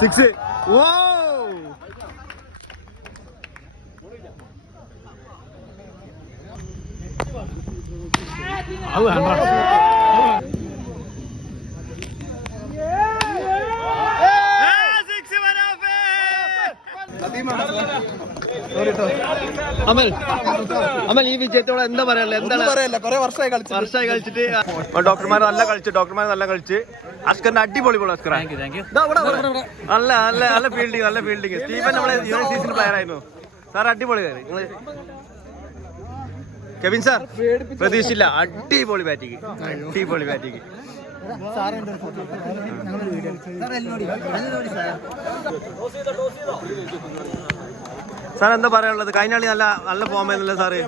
Six. ഓ അമൽ, അമൽ ഈ വിജയത്തോടെ എന്താ പറയാ? എന്താണ് വർഷമായി കളിച്ചിട്ട് ഡോക്ടർമാർ നല്ല കളിച്ച് അസ്കറിന്റെ അടിപൊളി ബോൾ. അസ്കർ നല്ല നല്ല നല്ല ഫീൽഡിങ്. സ്റ്റീഫൻ നമ്മളെ സീസൺ പ്ലെയർ ആയിരുന്നു സാർ. അടിപൊളി നിങ്ങള് കെവിൻ സാർ പ്രതീക്ഷിച്ചില്ല. അടിപൊളി ബാറ്റിങ്. സാർ എന്താ പറയാനുള്ളത്? കഴിഞ്ഞ കളി നല്ല നല്ല ഫോം ആയിരുന്നല്ലോ സാറ്.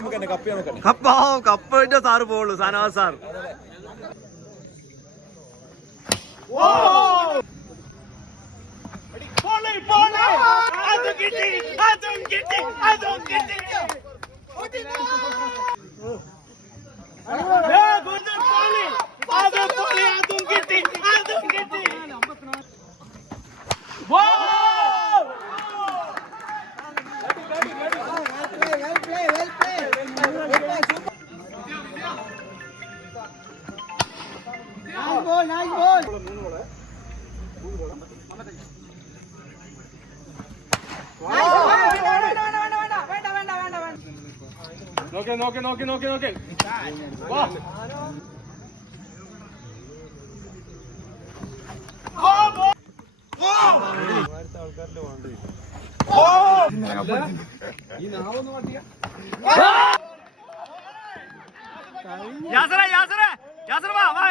കപ്പിന്റെ സാറ് പോളൂ സാനവാസ് സാർ. നോക്കെ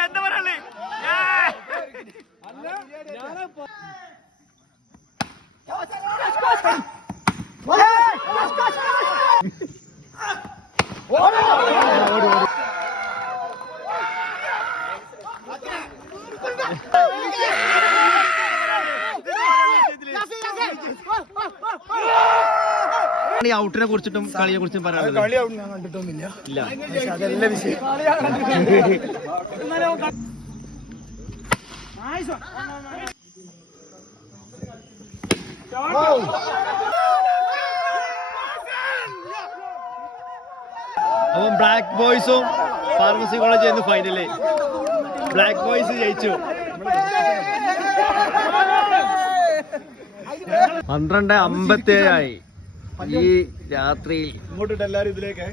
എന്താ പറയല്ലേ? ഈ ഔട്ടിനെ കുറിച്ചിട്ടും കളിയെ കുറിച്ചും പറയാനുള്ളത്? കളി ഔട്ട് ഞാൻ കണ്ടിട്ടൊന്നുമില്ല. അതല്ല വിഷയം. അപ്പം ബ്ലാക്ക് ബോയ്സും pharmacy college final. Black boys ജയിച്ചു. 12:57 ഈ രാത്രിയിൽ. ഇങ്ങോട്ടിട്ട് എല്ലാരും ഇതിലേക്ക്